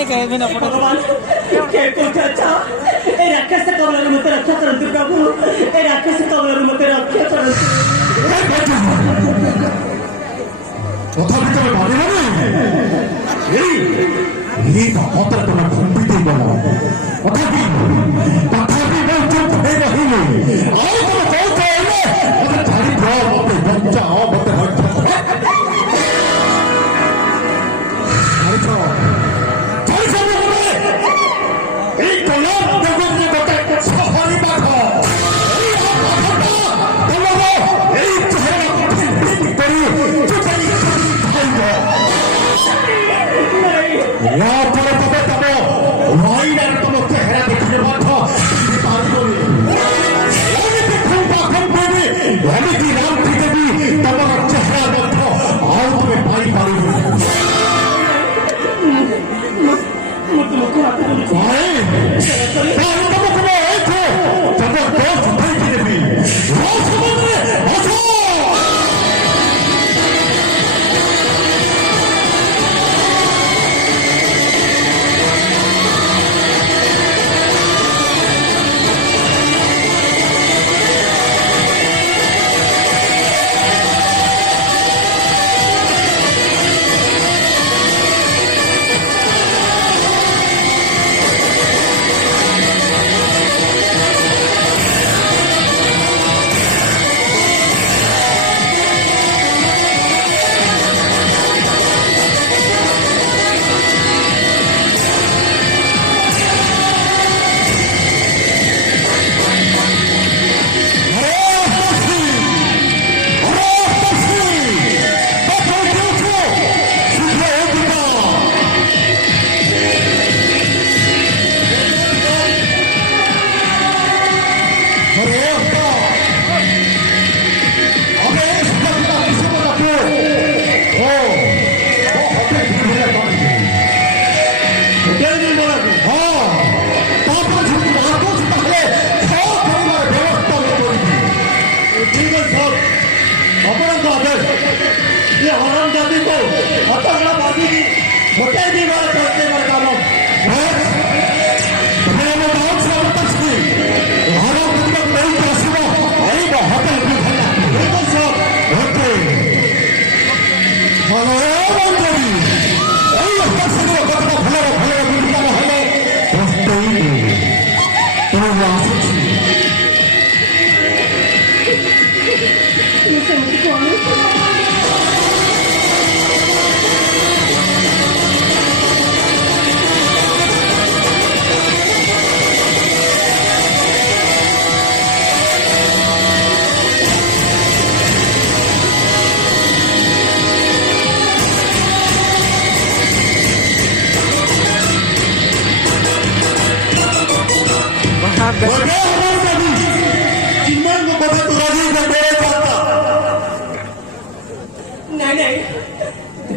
नहीं कहे ना भगवान अच्छा ए राक्षस कबल मत रक्षा करंतु प्रभु ए राक्षस कबल मत रक्षा करंतु तथापि तमे भाबिल नहीं तो मत तुम घुंपी दे गल तथापि तथापि मैं चुप है रही आओ तुम कहते हो मत छाड़ी दो मत बचाओ मत हट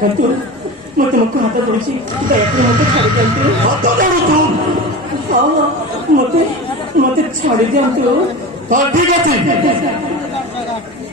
मत मत हाथ पड़ुची दयाकरी मत छाड़ी दियंतु हाथ जोड़ू तू हां मते मते छाड़ी दियंतु तो ठीक अछि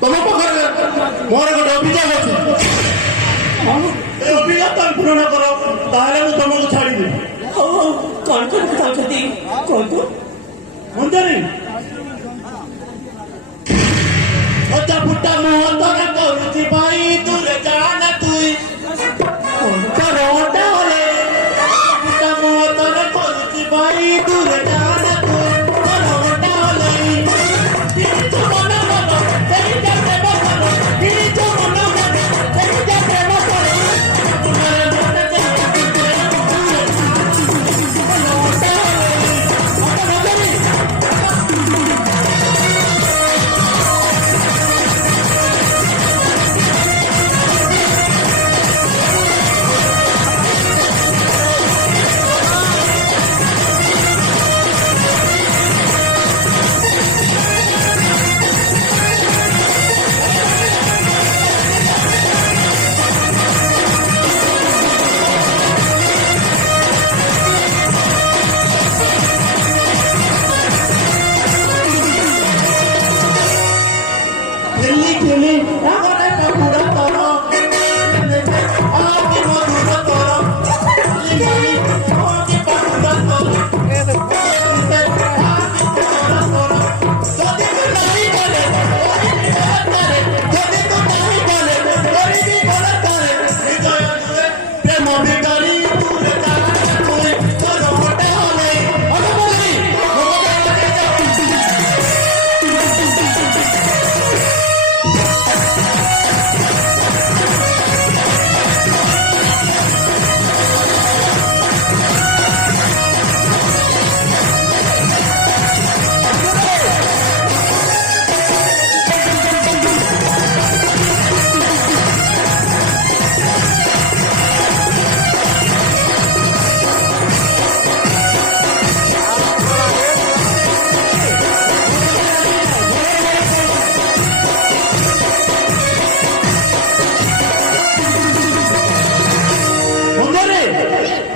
तुम पखरे मोर गोटे अभियोग अछि हां ए अभियोग तो पूर्ण करो ताले मु तुमको छाड़ी दे हां कोन कोन चाहती कोन तो मंदरी ओता पुट्टा मोह तो न करूची भाई दूर जाना तुई करोटा होले पुट्टा मोह तो न करूची भाई दूर जाना तुई करोटा होले किछ मन मन तेरी जाते बसलो किछ मन मन तेरी जाते बसलो तुम्हारे मन से करोटा होले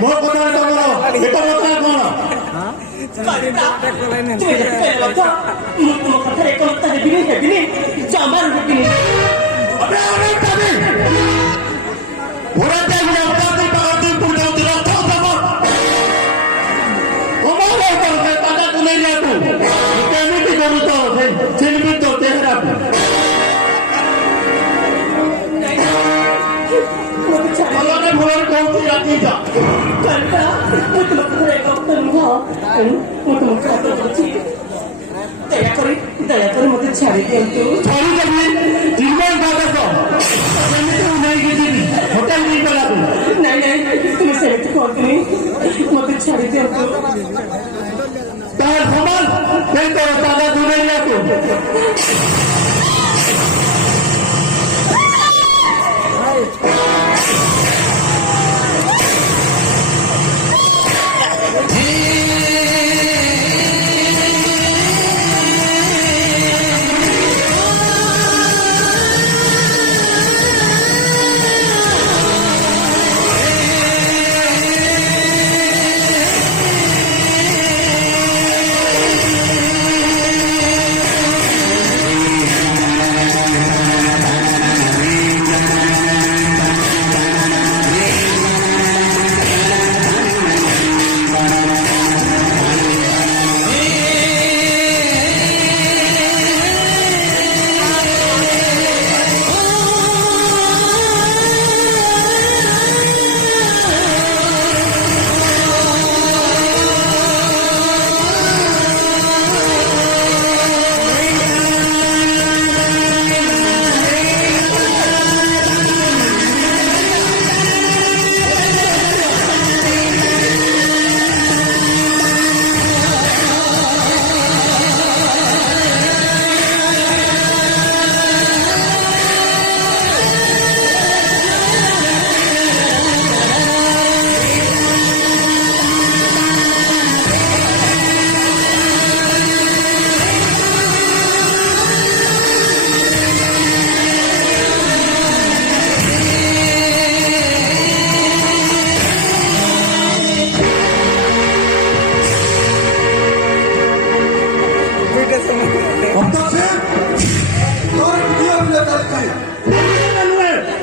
ମୋ କଥା ତମର ଏକ କଥା କଣ? ତୁମେ ଯେତେ କଥା ମୁଁ ତୁମ କଥାରେ ଏକମତ ହେବିନି ଜମାରୁ ହେବିନି। अबे अनेक कभी पूरा टाइम में अपराधी पार्टी पूरे उतरा था तब हमारे ऊपर से ताजा तू नहीं रहा तू केमिटी करूँ तो है चिन्हित तो तेरा Allah ने भगवान कौन सी जाती था करता ମୁଁ ତୁମ କଥାରେ ଏକମତ ନୁହଁ। ମୁଁ ତୁମ କଥା କହୁଛି ଦୟାକରି ମୋତେ ଛାଡ଼ି ଦିଅନ୍ତୁ। छोड़ी देवी जीवन दादा को केमिटी नहीं किसी होटल नहीं बना तू ନାଇଁ ତୁମେ ସେମିତି କୁହନ୍ତୁନି ମୋତେ ଛାଡ଼ି ଦିଅନ୍ତୁ। तार समान फिर तो ताजा तू नहीं रहा तू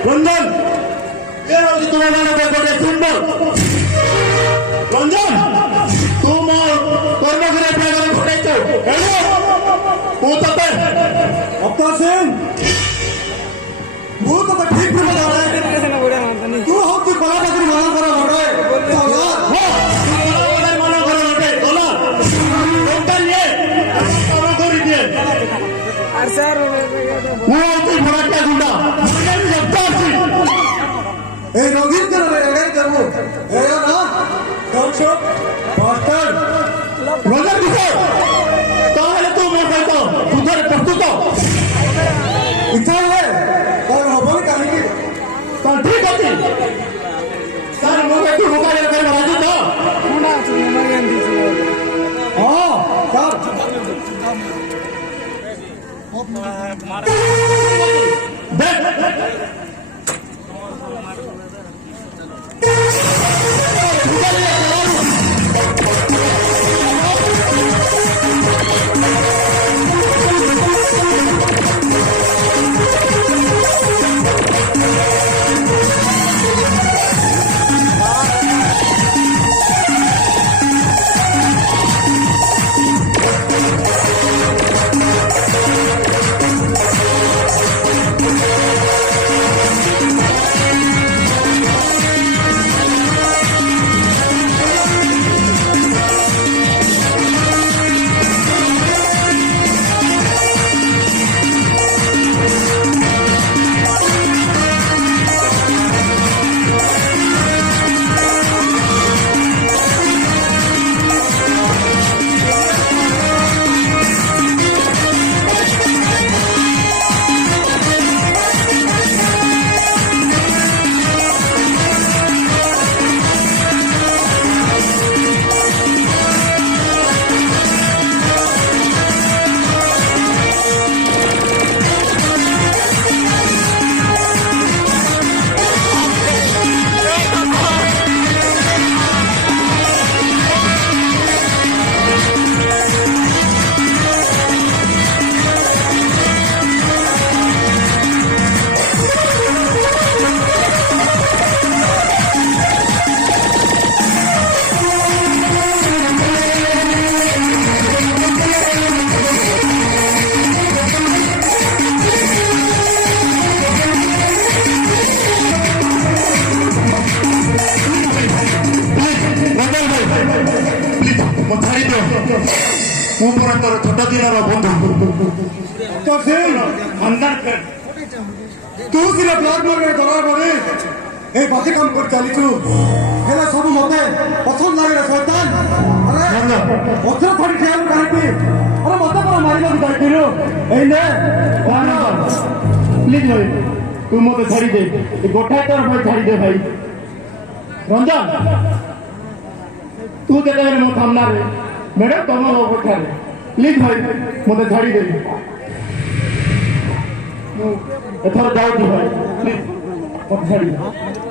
रंजन ये होगी तुम्हारा बेटे सिंबल रंजन तुम कर्मचारी पैदल घटे तो हेलो तू तब अब्बास सिंह वो तो ठीक भी बता रहा है तू हो कि बड़ा बकरी माना करा रहा है हां बड़ा माना करा रहा है बोला डॉक्टर ये काम कर दिए अरे सर वो तो बड़ा क्या गुंडा मुझे भी लगता है ए रोगिन कर रहे हैं क्या वो ए ना डॉक्टर शॉप मास्टर रोजर किशोर ताहले तू मैं कहता हूं तुझे प्रस्तुत हो इच्छा है और हबल काहे की तो ठीक है सर मुझे तू मुकाबला कर राजी था मुना सुना गांधी जी हां सर ମୁଁ ପରା ତୋର ଛୋଟ ଦିନର ବନ୍ଧୁ तो सिंह ଖାନଦାନ ଫ୍ରେଣ୍ଡ तू सिर्फ ब्लैक मार्केट दलाल बने ए बाकी काम कर चलीचु हेला सब मते पसंद लागे रे शैतान अरे ओथरा फड़ी ठिया काहेती अरे मते पर मारिबा दाइतिरो ए ने प्लीज भाई तू मत छाड़ी दे गोठाए तोर भाई छाड़ी दे भाई रंजन तू केते मो सामना रे मेरे तुम गोठा रे प्लीज भाई मत छाड़ी दे एथर जाऊ भाई प्लीज मत छाड़ी दे